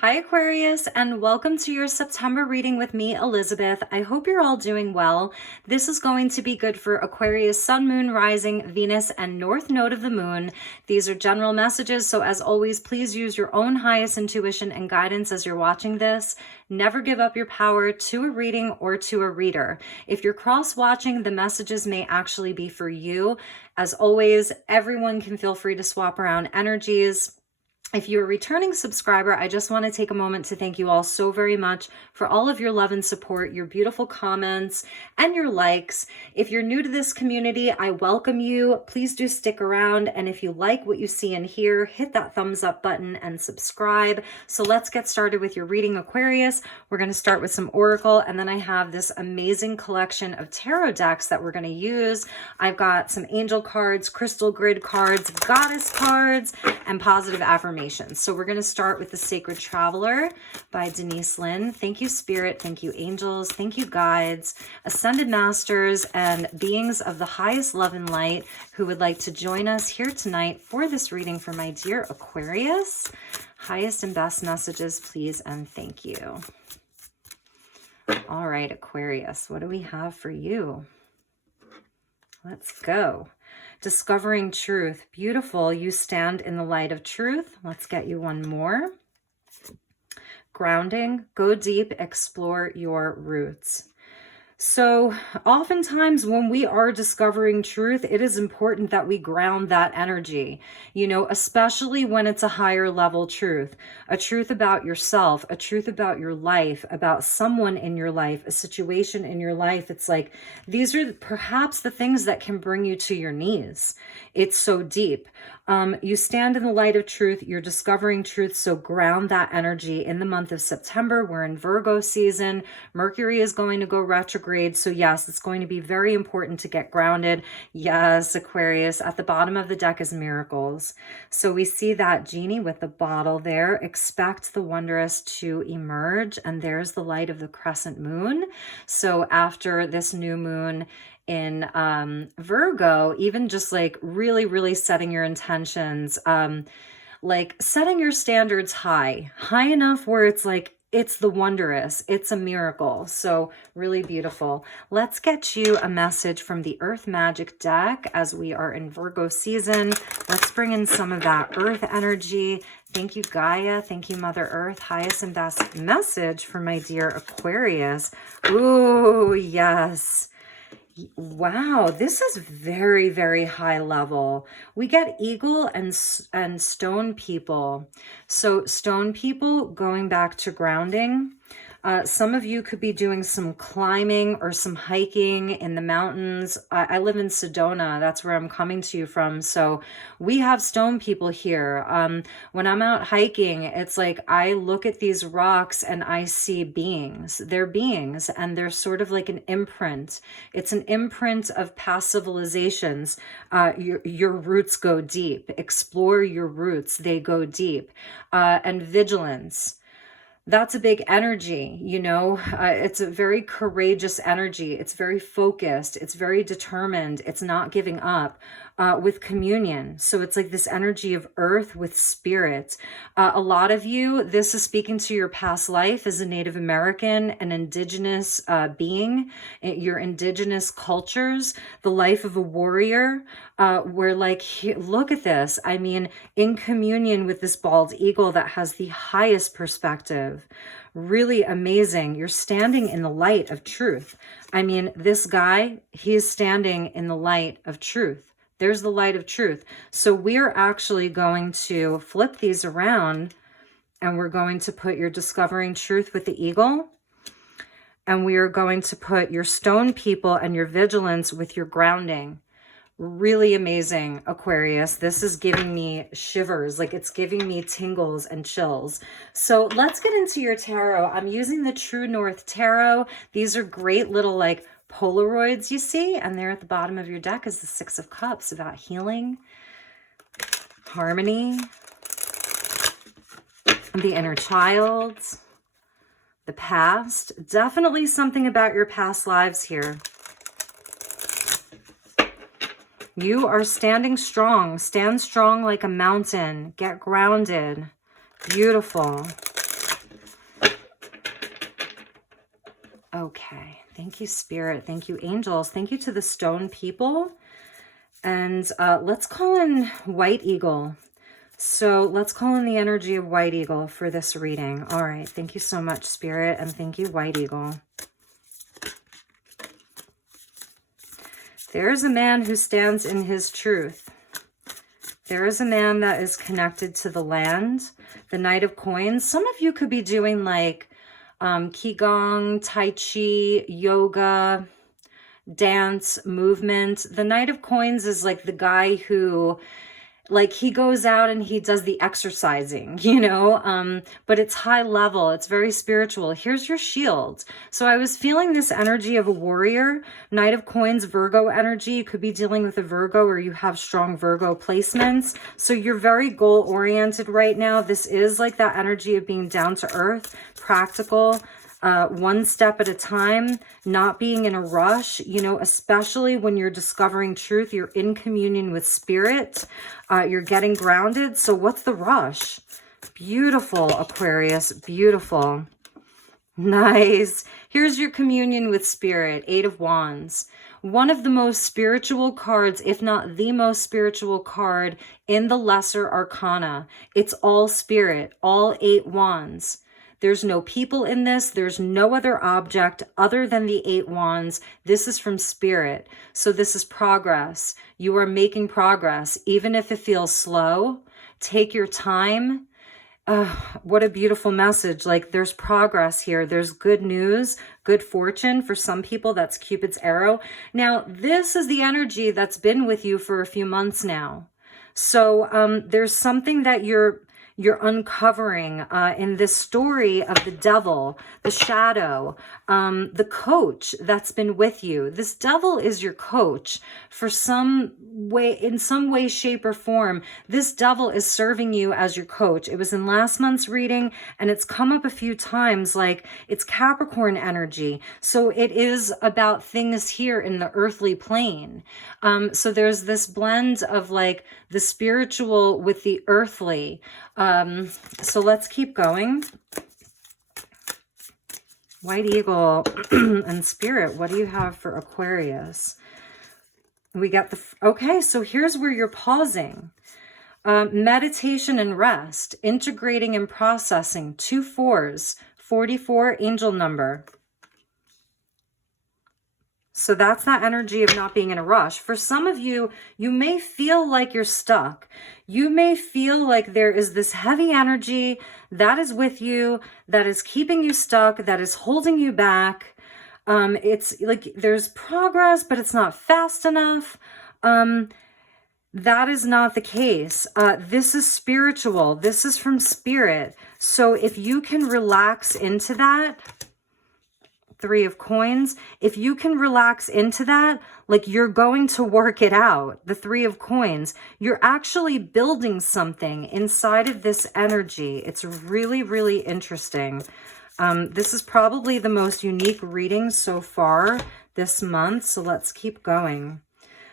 Hi Aquarius, and welcome to your September reading with me, Elizabeth. I hope you're all doing well. This is going to be good for Aquarius, Sun, Moon, Rising, Venus, and North Node of the Moon. These are general messages, so as always, please use your own highest intuition and guidance as you're watching this. Never give up your power to a reading or to a reader. If you're cross-watching, the messages may actually be for you. As always, everyone can feel free to swap around energies. If you're a returning subscriber, I just want to take a moment to thank you all so very much for all of your love and support, your beautiful comments, and your likes. If you're new to this community, I welcome you. Please do stick around. And if you like what you see and hear, hit that thumbs up button and subscribe. So let's get started with your reading, Aquarius. We're going to start with some Oracle, and then I have this amazing collection of tarot decks that we're going to use. I've got some angel cards, crystal grid cards, goddess cards, and positive affirmations. So we're going to start with The Sacred Traveler by Denise Linn. Thank you, Spirit. Thank you, angels. Thank you, guides, ascended masters, and beings of the highest love and light who would like to join us here tonight for this reading for my dear Aquarius. Highest and best messages, please, and thank you. All right, Aquarius, what do we have for you? Let's go. Discovering truth. Beautiful. You stand in the light of truth. Let's get you one more. Grounding. Go deep. Explore your roots. So oftentimes when we are discovering truth, it is important that we ground that energy, especially when it's a higher level truth, a truth about yourself, a truth about your life, about someone in your life, a situation in your life. It's like, these are perhaps the things that can bring you to your knees. It's so deep. You stand in the light of truth. You're discovering truth. So ground that energy in the month of September. We're in Virgo season. Mercury is going to go retrograde. So yes, it's going to be very important to get grounded. Yes, Aquarius. At the bottom of the deck is miracles. So we see that genie with the bottle there. Expect the wondrous to emerge. And there's the light of the crescent moon. So after this new moon in Virgo, even just like really setting your intentions, like setting your standards high enough where it's like, it's the wondrous, it's a miracle. So really beautiful. Let's get you a message from the Earth Magic deck as we are in Virgo season. Let's bring in some of that earth energy. Thank you, Gaia. Thank you, Mother Earth. Highest and best message for my dear Aquarius. Ooh, yes. Wow, this is very high level. We get eagle and stone people. So stone people, going back to grounding. Some of you could be doing some climbing or some hiking in the mountains. I live in Sedona. That's where I'm coming to you from. So we have stone people here. When I'm out hiking, it's like I look at these rocks and I see beings. They're beings, and they're sort of like an imprint. It's an imprint of past civilizations. Your roots go deep. Explore your roots. They go deep. And vigilance. That's a big energy, it's a very courageous energy. It's very focused. It's very determined. It's not giving up. With communion. So it's like this energy of earth with spirit. A lot of you, this is speaking to your past life as a Native American, an indigenous being, your indigenous cultures, the life of a warrior, where like, look at this. I mean, in communion with this bald eagle that has the highest perspective. Really amazing. You're standing in the light of truth. I mean, this guy, he is standing in the light of truth. There's the light of truth. So we're actually going to flip these around, and we're going to put your discovering truth with the eagle. And we are going to put your stone people and your vigilance with your grounding. Really amazing, Aquarius. This is giving me shivers, like it's giving me tingles and chills. So let's get into your tarot. I'm using the True North Tarot. These are great little like Polaroids, you see, and there at the bottom of your deck is the Six of Cups, about healing, harmony, the inner child, the past. Definitely something about your past lives here. You are standing strong. Stand strong like a mountain. Get grounded. Beautiful. Okay. Thank you, Spirit. Thank you, angels. Thank you to the stone people. And let's call in White Eagle. So let's call in the energy of White Eagle for this reading. All right. Thank you so much, Spirit. And thank you, White Eagle. There is a man who stands in his truth. There is a man that is connected to the land. The Knight of Coins. Some of you could be doing like Qigong, Tai Chi, yoga, dance, movement. The Knight of Coins is like the guy who, like, he goes out and he does the exercising, you know, but it's high level. It's very spiritual. Here's your shield. So I was feeling this energy of a warrior. Knight of Coins, Virgo energy. You could be dealing with a Virgo, or you have strong Virgo placements. So you're very goal oriented right now. This is like that energy of being down to earth, practical, one step at a time, not being in a rush, you know, especially when you're discovering truth, you're in communion with spirit, you're getting grounded. So what's the rush? Beautiful, Aquarius, beautiful. Nice. Here's your communion with spirit, Eight of Wands. One of the most spiritual cards, if not the most spiritual card in the Lesser Arcana. It's all spirit, all 8 wands. There's no people in this. There's no other object other than the 8 wands. This is from spirit. So this is progress. You are making progress, even if it feels slow. Take your time. What a beautiful message. Like, there's progress here. There's good news, good fortune. For some people, that's Cupid's arrow. Now, this is the energy that's been with you for a few months now. So there's something that you're uncovering in this story of the devil, the shadow, the coach that's been with you. This devil is your coach for some way, in some way, shape, or form. This devil is serving you as your coach. It was in last month's reading, and it's come up a few times. Like, it's Capricorn energy. So it is about things here in the earthly plane. So there's this blend of like the spiritual with the earthly. So let's keep going. White Eagle and Spirit, what do you have for Aquarius? We got the, okay, so here's where you're pausing. Meditation and rest, integrating and processing, 2 4s, 44 angel number. So that's that energy of not being in a rush. For some of you, you may feel like you're stuck. You may feel like there is this heavy energy that is with you, that is keeping you stuck, that is holding you back. It's like there's progress, but it's not fast enough. That is not the case. This is spiritual. This is from spirit. So if you can relax into that, 3 of coins, if you can relax into that, like, you're going to work it out. The 3 of coins, you're actually building something inside of this energy. It's really, really interesting. This is probably the most unique reading so far this month. So let's keep going.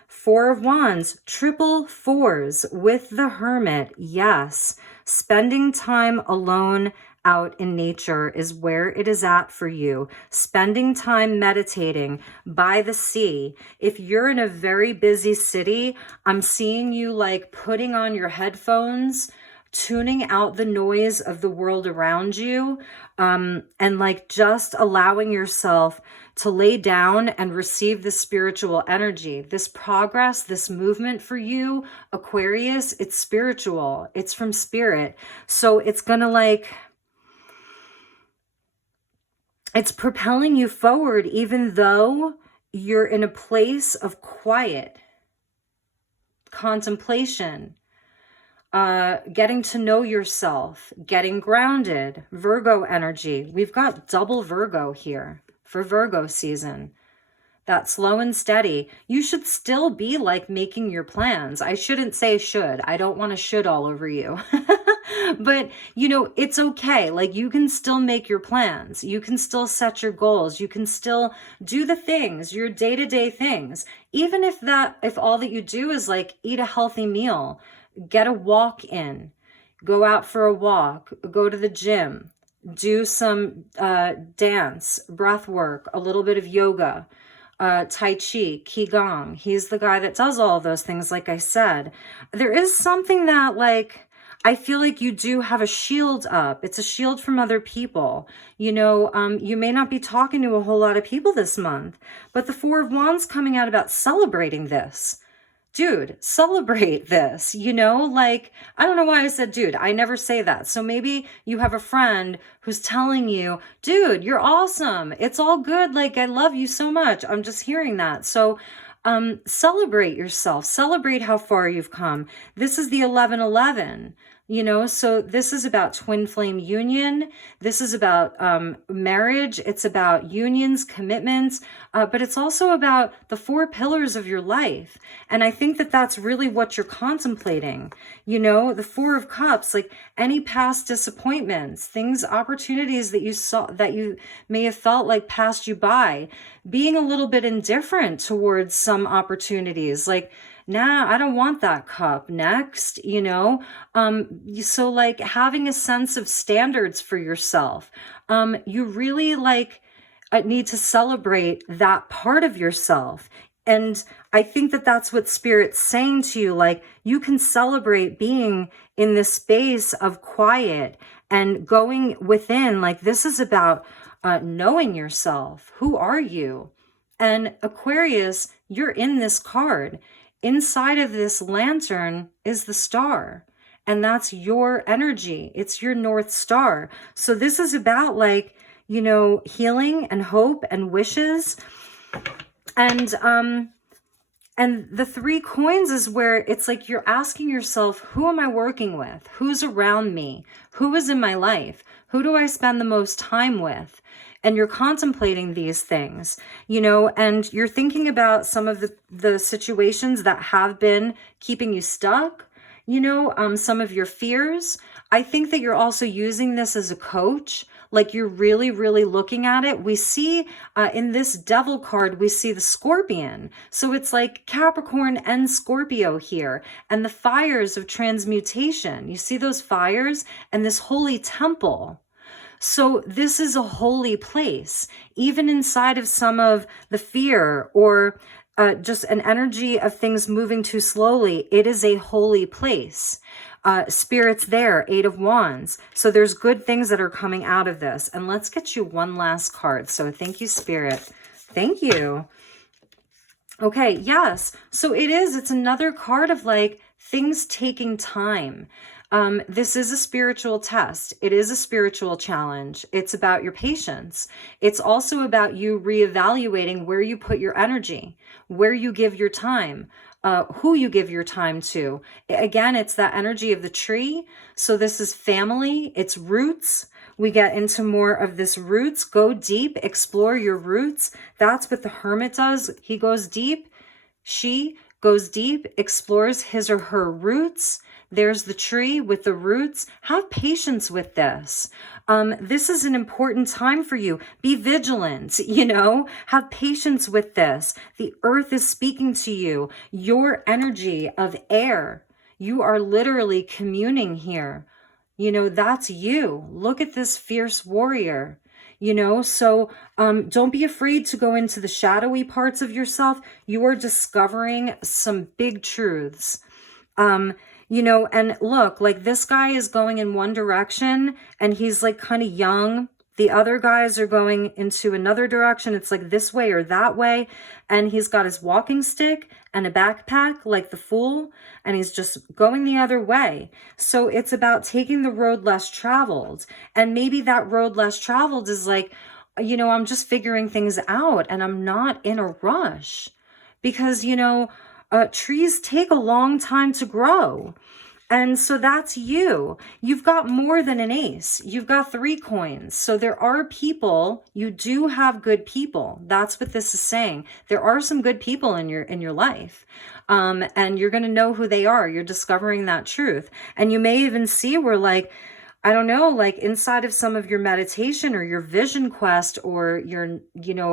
4 of Wands, triple 4s with the Hermit. Yes, spending time alone out in nature is where it is at for you. Spending time meditating by the sea. If you're in a very busy city, I'm seeing you like putting on your headphones, tuning out the noise of the world around you, and like just allowing yourself to lay down and receive the spiritual energy. This progress, this movement for you, Aquarius, it's spiritual. It's from spirit. So it's gonna like, it's propelling you forward, even though you're in a place of quiet, contemplation, getting to know yourself, getting grounded, Virgo energy. We've got double Virgo here for Virgo season. That slow and steady. You should still be like making your plans. I shouldn't say should. I don't want to should all over you. But, you know, it's okay. Like, you can still make your plans. You can still set your goals. You can still do the things, your day-to-day things. Even if all that you do is like eat a healthy meal, get a walk in, go out for a walk, go to the gym, do some dance, breath work, a little bit of yoga, Tai Chi, Qigong. He's the guy that does all of those things, like I said. There is something that, like, I feel like you do have a shield up. It's a shield from other people. You know, you may not be talking to a whole lot of people this month, but the Four of Wands coming out about celebrating this. Dude, celebrate this, you know, like, I don't know why I said dude, I never say that. So maybe you have a friend who's telling you, dude, you're awesome. It's all good. Like, I love you so much. I'm just hearing that. So celebrate yourself, celebrate how far you've come. This is the 1111. You know, so this is about twin flame union. This is about marriage. It's about unions, commitments, but it's also about the 4 pillars of your life. And I think that that's really what you're contemplating. You know, the 4 of Cups, like any past disappointments, things, opportunities that you saw, that you may have felt like passed you by, being a little bit indifferent towards some opportunities, like, nah, I don't want that cup. Next, you know? So like having a sense of standards for yourself. You really like need to celebrate that part of yourself. And I think that that's what Spirit's saying to you. Like, you can celebrate being in this space of quiet and going within. Like, this is about knowing yourself. Who are you? And Aquarius, you're in this card. Inside of this lantern is the star, and that's your energy. It's your North Star. So this is about, like, you know, healing and hope and wishes. And the 3 coins is where it's like you're asking yourself, who am I working with? Who's around me? Who is in my life? Who do I spend the most time with? And you're contemplating these things, you know, and you're thinking about some of the situations that have been keeping you stuck, you know, some of your fears. I think that you're also using this as a coach. Like, you're really, really looking at it. We see in this Devil card, we see the Scorpion. So it's like Capricorn and Scorpio here, and the fires of transmutation. You see those fires and this holy temple. So this is a holy place, even inside of some of the fear or just an energy of things moving too slowly. It is a holy place. Spirit's there, 8 of Wands. So there's good things that are coming out of this. And let's get you one last card. So thank you, Spirit. Thank you. Okay, yes. So it's another card of like things taking time. This is a spiritual test. It is a spiritual challenge. It's about your patience. It's also about you reevaluating where you put your energy, where you give your time, who you give your time to. Again, it's that energy of the tree. So this is family, it's roots. We get into more of this roots. Go deep, explore your roots. That's what the Hermit does. He goes deep. She goes deep, explores his or her roots. There's the tree with the roots. Have patience with this. This is an important time for you. Be vigilant, you know, have patience with this. The earth is speaking to you. Your energy of air, you are literally communing here. You know, that's you. Look at this fierce warrior. You know, so don't be afraid to go into the shadowy parts of yourself. You are discovering some big truths. You know, and look, like this guy is going in one direction and he's like kind of young. The other guys are going into another direction. It's like this way or that way. And he's got his walking stick and a backpack like the Fool. And he's just going the other way. So it's about taking the road less traveled. And maybe that road less traveled is like, you know, I'm just figuring things out and I'm not in a rush. Because, you know, trees take a long time to grow. And so that's you. You've got more than an ace. You've got 3 coins. So there are people, you do have good people. That's what this is saying. There are some good people in your life. And you're going to know who they are. You're discovering that truth. And you may even see where like, I don't know, like inside of some of your meditation or your vision quest, or your,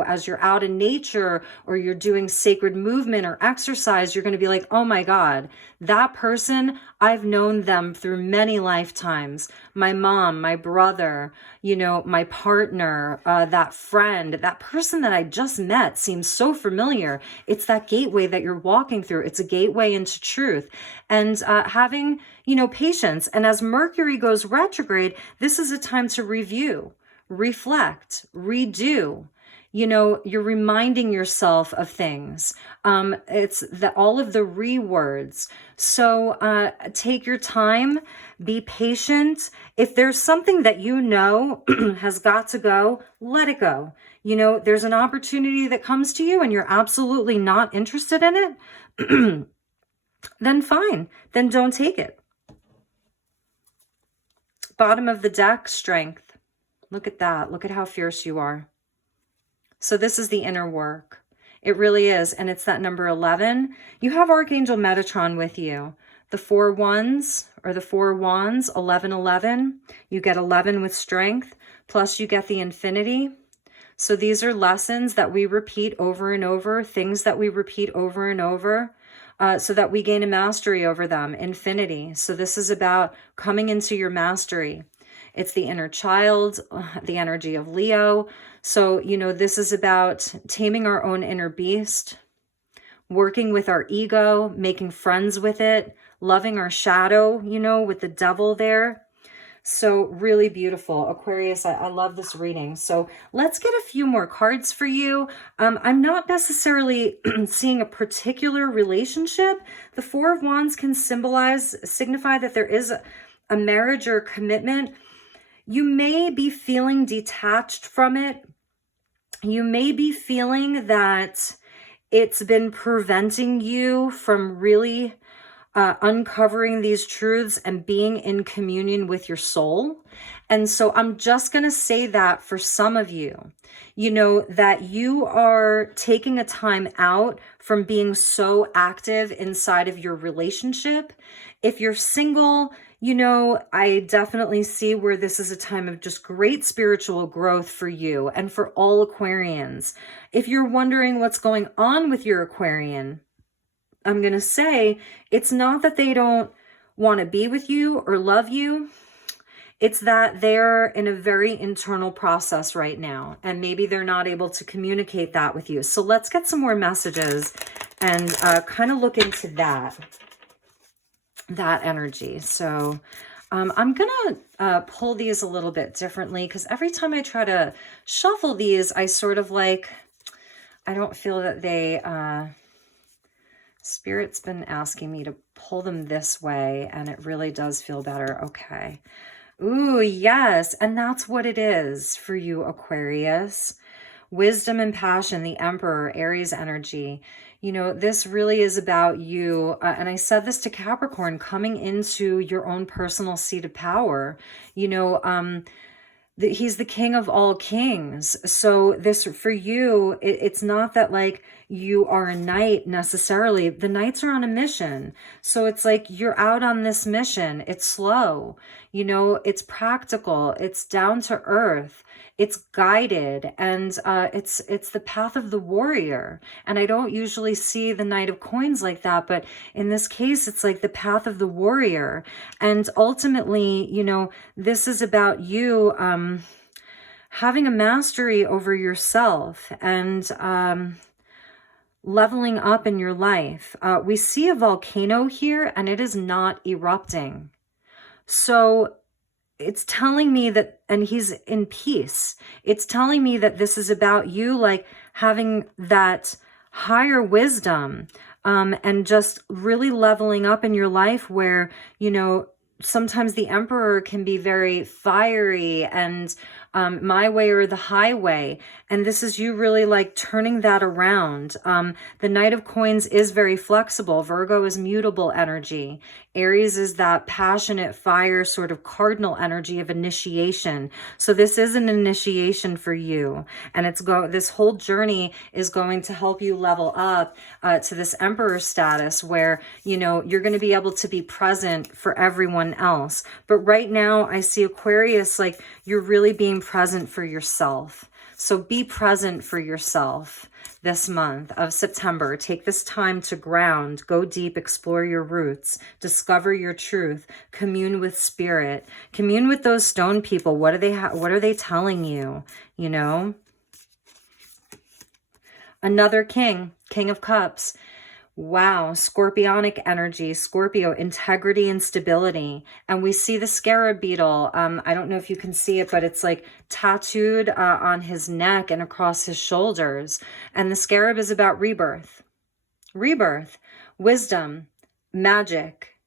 as you're out in nature or you're doing sacred movement or exercise, you're going to be like, oh my God, that person, I've known them through many lifetimes. My mom, my brother, my partner, that friend, that person that I just met seems so familiar. It's that gateway that you're walking through. It's a gateway into truth. And having, patience. And as Mercury goes retrograde, this is a time to review, reflect, redo. You're reminding yourself of things. It's all of the rewords. So take your time, be patient. If there's something that has got to go, let it go. There's an opportunity that comes to you and you're absolutely not interested in it, then fine, then don't take it. Bottom of the deck, Strength. Look at that. Look at how fierce you are. So this is the inner work. It really is. And it's that number 11. You have Archangel Metatron with you. The 4 wands, or the 4 wands, 1111. You get 11 with Strength, plus you get the Infinity. So these are lessons that we repeat over and over, things that we repeat over and over, so that we gain a mastery over them. Infinity. So this is about coming into your mastery. It's the inner child, the energy of Leo. So, this is about taming our own inner beast, working with our ego, making friends with it, loving our shadow, with the devil there. So really beautiful. Aquarius, I love this reading. So let's get a few more cards for you. I'm not necessarily seeing a particular relationship. The 4 of Wands can signify that there is a marriage or commitment. You may be feeling detached from it. You may be feeling that it's been preventing you from really uncovering these truths and being in communion with your soul. And so I'm just going to say that for some of you, that you are taking a time out from being so active inside of your relationship. If you're single, I definitely see where this is a time of just great spiritual growth for you and for all Aquarians. If you're wondering what's going on with your Aquarian, I'm going to say it's not that they don't want to be with you or love you. It's that they're in a very internal process right now, and maybe they're not able to communicate that with you. So let's get some more messages and kind of look into that energy. So I'm going to pull these a little bit differently, because every time I try to shuffle these, I sort of I don't feel that they... Spirit's been asking me to pull them this way, and it really does feel better. Okay. Ooh, yes. And that's what it is for you, Aquarius. Wisdom and passion, the Emperor, Aries energy. This really is about you. And I said this to Capricorn, coming into your own personal seat of power. He's the king of all kings. So this, for you, it's not that you are a knight necessarily. The knights are on a mission. So it's you're out on this mission. It's slow, it's practical, it's down to earth, it's guided, and it's the path of the warrior. And I don't usually see the Knight of Coins like that, but in this case, it's the path of the warrior. And ultimately, this is about you having a mastery over yourself and leveling up in your life. We see a volcano here, and it is not erupting. So it's telling me that, and he's in peace. It's telling me that this is about you, having that higher wisdom, and just really leveling up in your life where, sometimes the Emperor can be very fiery and my way or the highway. And this is you really like turning that around. The Knight of Coins is very flexible. Virgo is mutable energy. Aries is that passionate fire sort of cardinal energy of initiation. So this is an initiation for you. And this whole journey is going to help you level up to this Emperor status where, you know, you're going to be able to be present for everyone else. But right now I see Aquarius, like you're really being present for yourself. So be present for yourself this month of September. Take this time to ground, go deep, explore your roots, discover your truth, commune with spirit, commune with those stone people. What are they telling you? You know? Another king, King of Cups. Wow, scorpionic energy, Scorpio, integrity and stability. And we see the scarab beetle. I don't know if you can see it, but it's like tattooed on his neck and across his shoulders. And the scarab is about rebirth, wisdom, magic,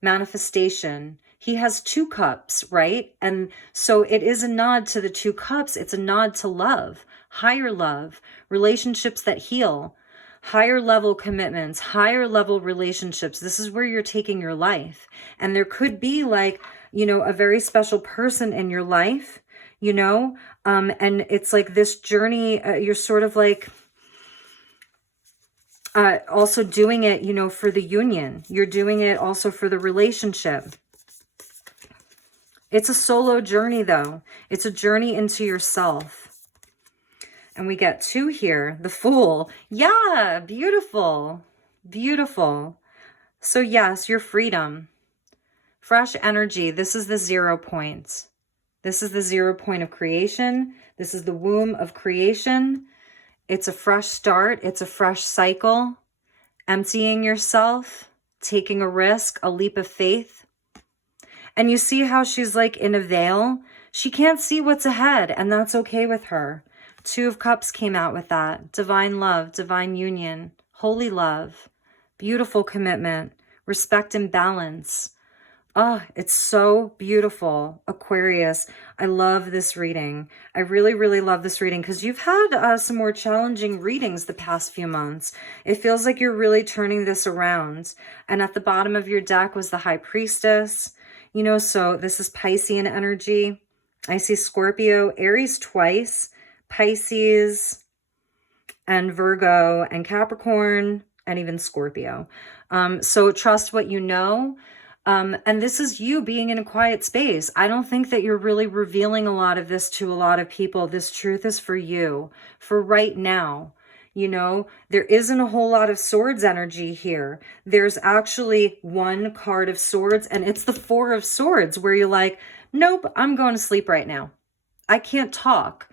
manifestation. He has 2 cups, right? And so it is a nod to the 2 cups. It's a nod to love, higher love, relationships that heal, higher level commitments, higher level relationships. This is where you're taking your life. And there could be like, you know, a very special person in your life, you know, and it's like this journey, you're sort of like also doing it, you know, for the union. You're doing it also for the relationship. It's a solo journey though. It's a journey into yourself. And we get 2 here, the Fool. Yeah, beautiful, beautiful. So yes, your freedom, fresh energy. This is the 0 point. This is the 0 point of creation. This is the womb of creation. It's a fresh start. It's a fresh cycle. Emptying yourself, taking a risk, a leap of faith. And you see how she's like in a veil. She can't see what's ahead, and that's okay with her. 2 of Cups came out with that. Divine love, divine union, holy love, beautiful commitment, respect and balance. Oh, it's so beautiful, Aquarius. I love this reading. I really, really love this reading because you've had some more challenging readings the past few months. It feels like you're really turning this around. And at the bottom of your deck was the High Priestess. You know, so this is Piscean energy. I see Scorpio, Aries twice, Pisces, and Virgo, and Capricorn, and even Scorpio. So trust what you know. And this is you being in a quiet space. I don't think that you're really revealing a lot of this to a lot of people. This truth is for you, for right now. You know, there isn't a whole lot of swords energy here. There's actually 1 card of swords, and it's the 4 of swords where you're like, nope, I'm going to sleep right now. I can't talk.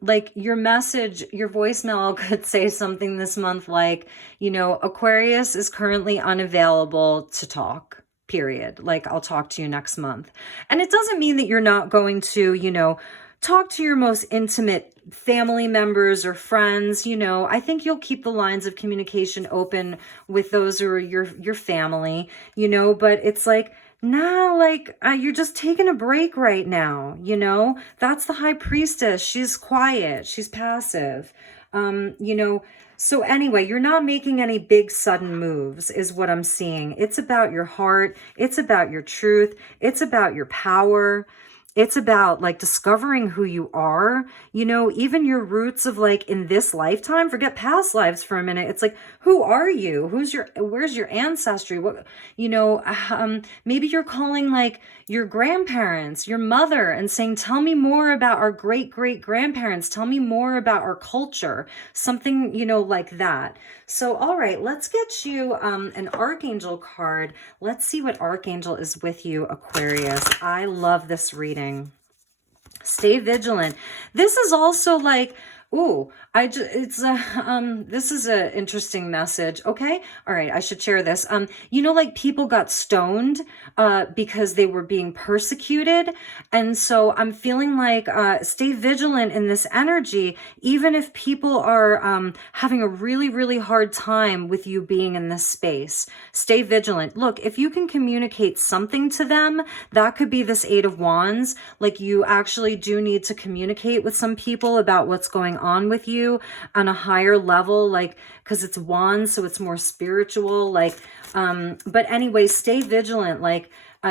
Like your message, your voicemail could say something this month like, you know, Aquarius is currently unavailable to talk, period. Like, I'll talk to you next month. And it doesn't mean that you're not going to, you know, talk to your most intimate family members or friends. You know, I think you'll keep the lines of communication open with those who are your family, you know, but it's like, nah, like you're just taking a break right now, you know? That's the High Priestess. She's quiet. She's passive. You know, so anyway, you're not making any big sudden moves is what I'm seeing. It's about your heart. It's about your truth. It's about your power. It's about like discovering who you are, you know, even your roots of like in this lifetime, forget past lives for a minute. It's like, who are you? Where's your ancestry? What, you know, maybe you're calling like your grandparents, your mother and saying, tell me more about our great grandparents. Tell me more about our culture, something, you know, like that. So, all right, let's get you an Archangel card. Let's see what Archangel is with you, Aquarius. I love this reading. Stay vigilant. This is also like Ooh, this is a interesting message. Okay. All right. I should share this. Like people got stoned, because they were being persecuted. And so I'm feeling like, stay vigilant in this energy, even if people are, having a really, really hard time with you being in this space. Stay vigilant. Look, if you can communicate something to them, that could be this Eight of Wands. Like you actually do need to communicate with some people about what's going on with you on a higher level, like, because it's wands, so it's more spiritual, like, but anyway, stay vigilant, like,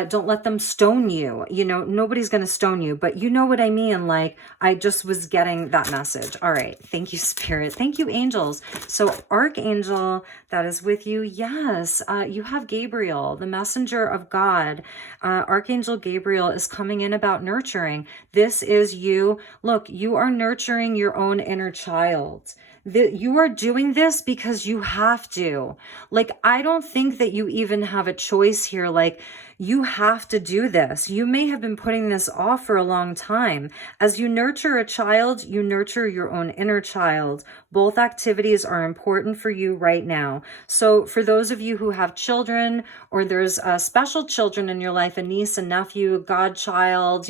don't let them stone you. Nobody's going to stone you, but you know what I mean? Like, I just was getting that message. All right. Thank you, Spirit. Thank you, angels. So Archangel that is with you. Yes. You have Gabriel, the messenger of God. Archangel Gabriel is coming in about nurturing. This is you. Look, you are nurturing your own inner child. You are doing this because you have to. Like, I don't think that you even have a choice here. Like, you have to do this. You may have been putting this off for a long time. As you nurture a child, you nurture your own inner child. Both activities are important for you right now. So for those of you who have children, or there's special children in your life, a niece, a nephew, a godchild,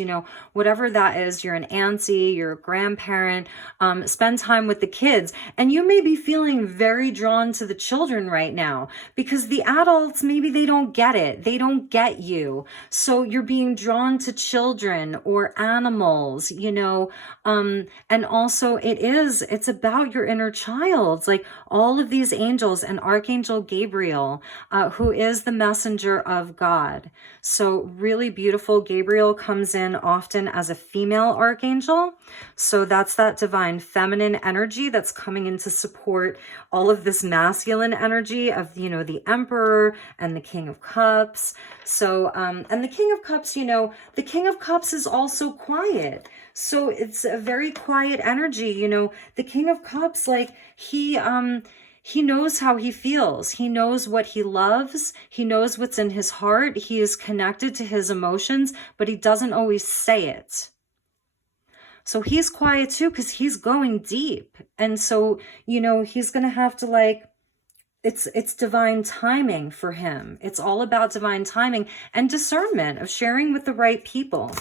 whatever that is, you're an auntie, you're a grandparent, spend time with the kids. And you may be feeling very drawn to the children right now because the adults, maybe they don't get it. They don't get you. So you're being drawn to children or animals, and also it's about your inner child. Like all of these angels and Archangel Gabriel, who is the messenger of God. So really beautiful. Gabriel comes in often as a female archangel. So that's that divine feminine energy that's coming in to support all of this masculine energy of, the Emperor and the King of Cups. So, and the King of Cups, the King of Cups is also quiet. So it's a very quiet energy. The King of Cups, like he knows how he feels. He knows what he loves. He knows what's in his heart. He is connected to his emotions, but he doesn't always say it. So he's quiet too, because he's going deep. And so, he's going to have to it's divine timing for him. It's all about divine timing and discernment of sharing with the right people.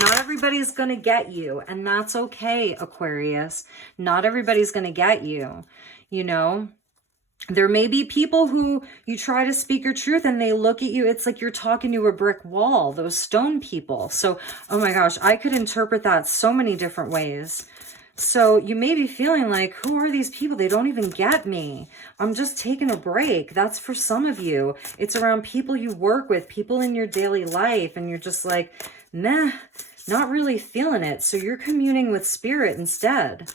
Not everybody's going to get you, and that's okay, Aquarius. Not everybody's going to get you, There may be people who you try to speak your truth and they look at you. It's like you're talking to a brick wall, those stone people. So, oh my gosh, I could interpret that so many different ways. So you may be feeling like, who are these people? They don't even get me. I'm just taking a break. That's for some of you. It's around people you work with, people in your daily life. And you're just like, nah, not really feeling it. So you're communing with spirit instead,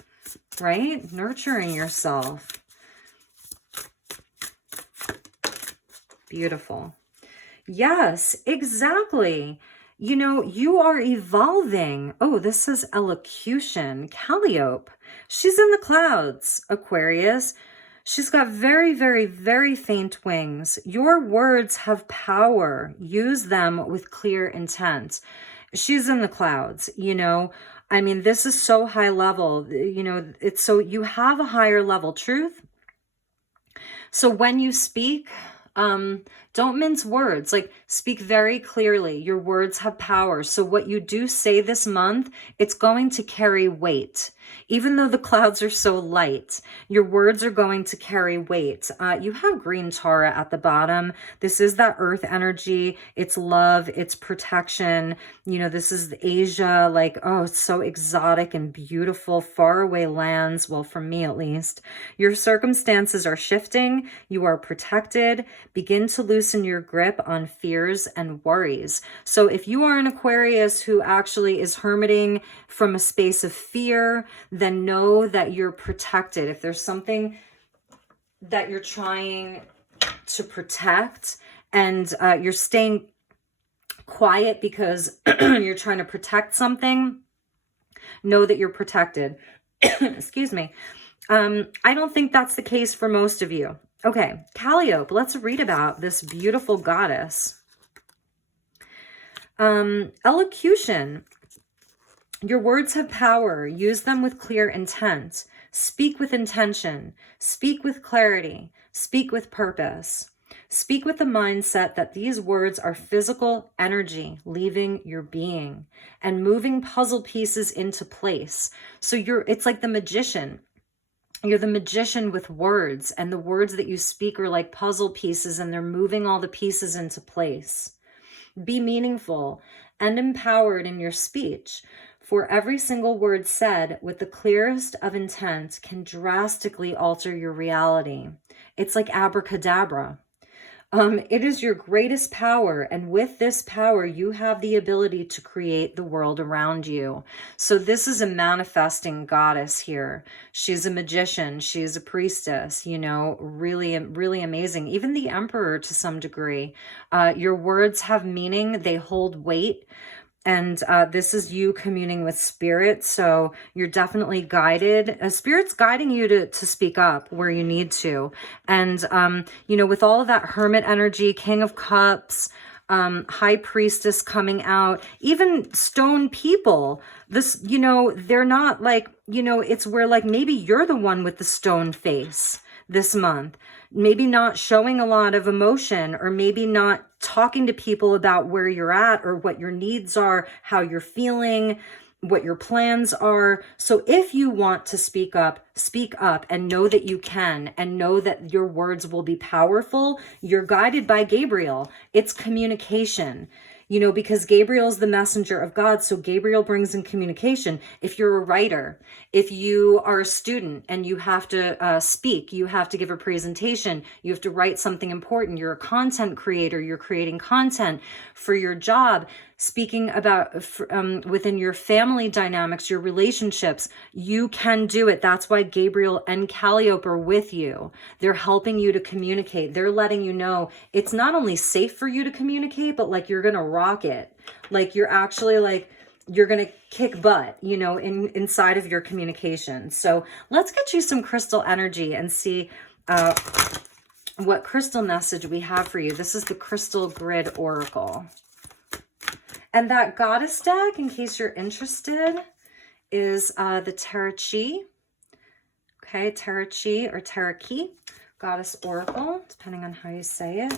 right? Nurturing yourself. Beautiful. Yes, exactly. You are evolving. Oh, this says elocution. Calliope. She's in the clouds, Aquarius. She's got very, very, very faint wings. Your words have power. Use them with clear intent. She's in the clouds, this is so high level, it's so you have a higher level truth. So when you speak, don't mince words, like speak very clearly. Your words have power. So what you do say this month, it's going to carry weight. Even though the clouds are so light, your words are going to carry weight. You have green Tara at the bottom. This is that earth energy. It's love. It's protection. This is Asia. Like, oh, it's so exotic and beautiful, faraway lands. Well, for me at least. Your circumstances are shifting. You are protected. Begin to loosen your grip on fears and worries. So if you are an Aquarius who actually is hermiting from a space of fear, then know that you're protected. If there's something that you're trying to protect and you're staying quiet because you're trying to protect something, know that you're protected. Excuse me. I don't think that's the case for most of you. Okay, Calliope, let's read about this beautiful goddess. Elocution. Your words have power. Use them with clear intent. Speak with intention. Speak with clarity. Speak with purpose. Speak with the mindset that these words are physical energy leaving your being and moving puzzle pieces into place. So it's like the magician. You're the magician with words, and the words that you speak are like puzzle pieces, and they're moving all the pieces into place. Be meaningful and empowered in your speech, for every single word said with the clearest of intent can drastically alter your reality. It's like abracadabra. It is your greatest power, and with this power, you have the ability to create the world around you. So this is a manifesting goddess here. She's a magician. She's a priestess, you know, really, really amazing. Even the emperor to some degree. Your words have meaning. They hold weight. And this is you communing with spirit. So you're definitely guided. Spirit's guiding you to speak up where you need to. And, you know, with all of that hermit energy, King of Cups, High Priestess coming out, even stone people, this, you know, they're not like, you know, it's where like maybe you're the one with the stone face this month. Maybe not showing a lot of emotion, or maybe not talking to people about where you're at or what your needs are, how you're feeling, what your plans are. So if you want to speak up and know that you can, and know that your words will be powerful. You're guided by Gabriel. It's communication. You know, because Gabriel's the messenger of God. So Gabriel brings in communication. If you're a writer, if you are a student and you have to speak, you have to give a presentation, you have to write something important, you're a content creator, you're creating content for your job, speaking about within your family dynamics, your relationships, you can do it. That's why Gabriel and Calliope are with you. They're helping you to communicate. They're letting you know it's not only safe for you to communicate, but like you're going to rock it. Like you're actually like, you're going to kick butt, you know, inside of your communication. So let's get you some crystal energy and see what crystal message we have for you. This is the Crystal Grid Oracle. And that goddess deck, in case you're interested, is the Tarot. Okay, Tarot or Tarot, Goddess Oracle, depending on how you say it.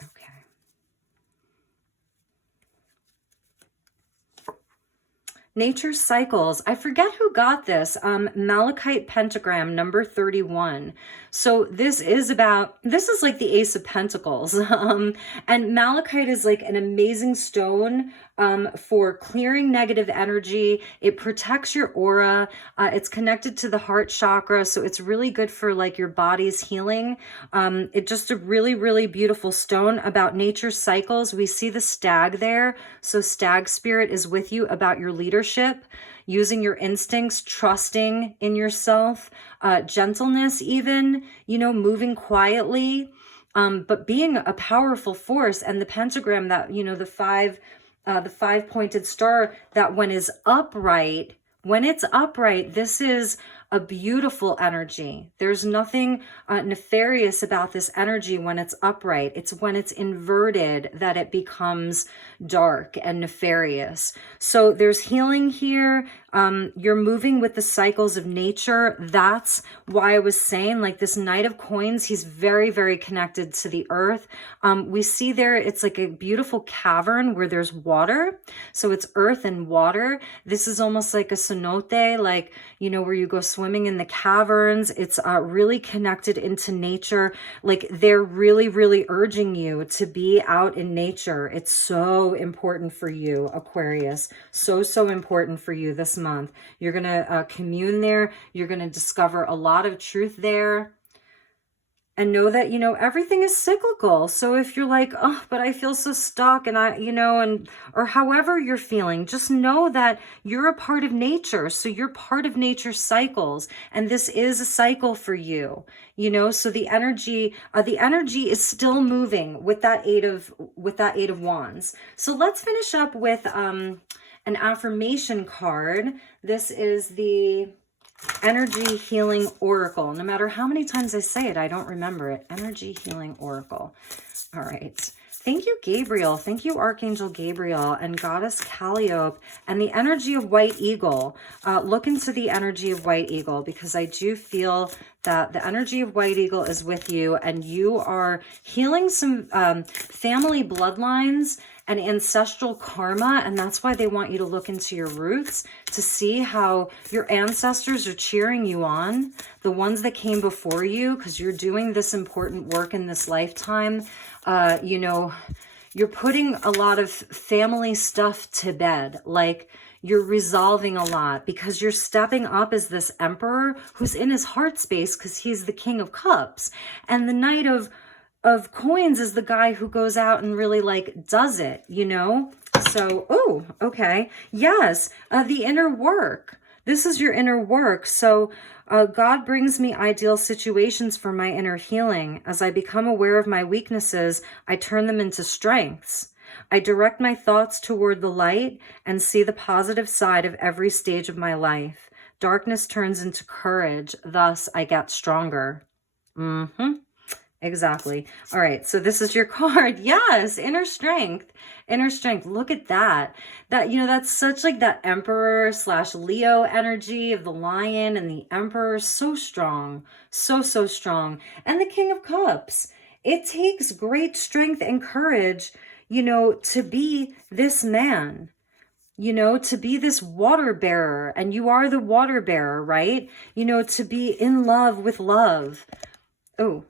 Okay. Nature's Cycles. I forget who got this. Malachite Pentagram, number 31. So this is like the Ace of Pentacles. And malachite is like an amazing stone for clearing negative energy. It protects your aura. It's connected to the heart chakra. So it's really good for like your body's healing. It's just a really, really beautiful stone. About nature's cycles, we see the stag there. So stag spirit is with you about your leadership, using your instincts, trusting in yourself, gentleness even, you know, moving quietly, but being a powerful force. And the pentagram, that, you know, the five-pointed star, that when it's upright, this is a beautiful energy. There's nothing nefarious about this energy when it's upright. It's when it's inverted that it becomes dark and nefarious. So there's healing here. You're moving with the cycles of nature. That's why I was saying, like, this Knight of Coins, he's very, very connected to the earth. We see there, it's like a beautiful cavern where there's water. So it's earth and water. This is almost like a cenote, like, you know, where you go swimming in the caverns. It's really connected into nature. Like, they're really, really urging you to be out in nature. It's so important for you, Aquarius. So, so important for you this month. You're going to commune there. You're going to discover a lot of truth there. And know that, you know, everything is cyclical. So if you're like, oh, but I feel so stuck, and or however you're feeling, just know that you're a part of nature. So you're part of nature's cycles. And this is a cycle for you, you know, so the energy is still moving with that Eight of Wands. So let's finish up with an affirmation card. This is the Energy Healing Oracle. No matter how many times I say it, I don't remember it. Energy Healing Oracle. All right. Thank you, Gabriel. Thank you, Archangel Gabriel and Goddess Calliope and the energy of White Eagle. Look into the energy of White Eagle, because I do feel that the energy of White Eagle is with you, and you are healing some family bloodlines and ancestral karma, and that's why they want you to look into your roots to see how your ancestors are cheering you on, the ones that came before you, because you're doing this important work in this lifetime. You know, you're putting a lot of family stuff to bed, like you're resolving a lot, because you're stepping up as this emperor who's in his heart space, because he's the King of Cups, and the Knight of Coins is the guy who goes out and really like does it, you know? So, oh, okay. Yes, the inner work. This is your inner work. So God brings me ideal situations for my inner healing. As I become aware of my weaknesses, I turn them into strengths. I direct my thoughts toward the light and see the positive side of every stage of my life. Darkness turns into courage. Thus, I get stronger. Exactly. All right. So this is your card. Yes. Inner strength. Inner strength. Look at that. That, you know, that's such like that Emperor / Leo energy of the Lion and the Emperor. So strong. So strong. And the King of Cups. It takes great strength and courage, you know, to be this man, you know, to be this water bearer. And you are the water bearer, right? You know, to be in love with love. Oh,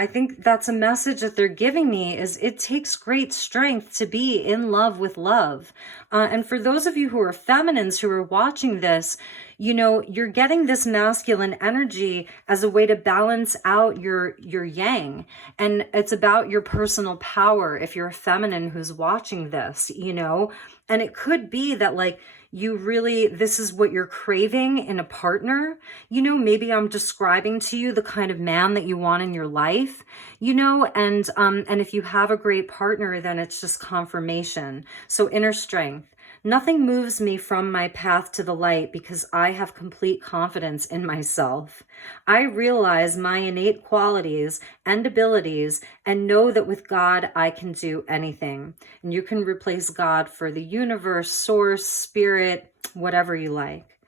I think that's a message that they're giving me, is it takes great strength to be in love with love. And for those of you who are feminines who are watching this, you know, you're getting this masculine energy as a way to balance out your yang. And it's about your personal power if you're a feminine who's watching this, you know. And it could be that like, you really, this is what you're craving in a partner. You know, maybe I'm describing to you the kind of man that you want in your life, you know, and if you have a great partner, then it's just confirmation. So inner strength. Nothing moves me from my path to the light because I have complete confidence in myself. I realize my innate qualities and abilities and know that with God, I can do anything. And you can replace God for the universe, source, spirit, whatever you like.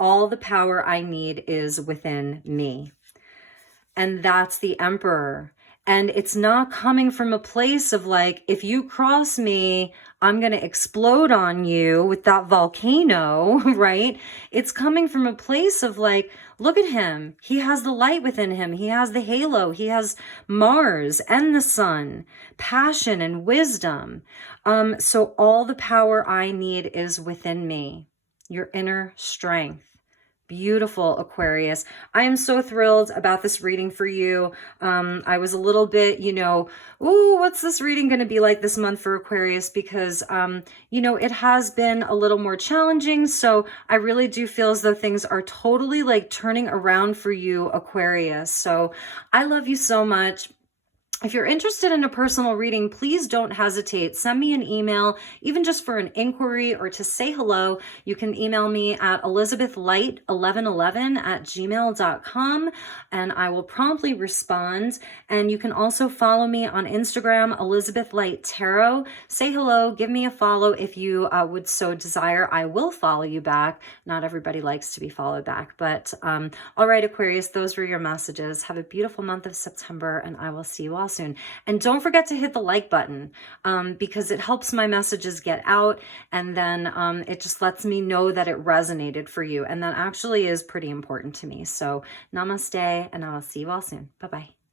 All the power I need is within me. And that's the Emperor. And it's not coming from a place of like, if you cross me, I'm going to explode on you with that volcano, right? It's coming from a place of like, look at him. He has the light within him. He has the halo. He has Mars and the sun, passion and wisdom. So all the power I need is within me. Your inner strength. Beautiful, Aquarius. I am so thrilled about this reading for you. I was a little bit, you know, ooh, what's this reading going to be like this month for Aquarius? Because, you know, it has been a little more challenging. So I really do feel as though things are totally like turning around for you, Aquarius. So I love you so much. If you're interested in a personal reading, please don't hesitate. Send me an email, even just for an inquiry or to say hello. You can email me at elizabethlight1111@gmail.com, and I will promptly respond. And you can also follow me on Instagram, elizabethlighttarot. Say hello, give me a follow if you would so desire. I will follow you back. Not everybody likes to be followed back, but all right, Aquarius, those were your messages. Have a beautiful month of September, and I will see you all soon. And don't forget to hit the like button because it helps my messages get out, and then it just lets me know that it resonated for you, and that actually is pretty important to me. So namaste, and I will see you all soon. Bye-bye.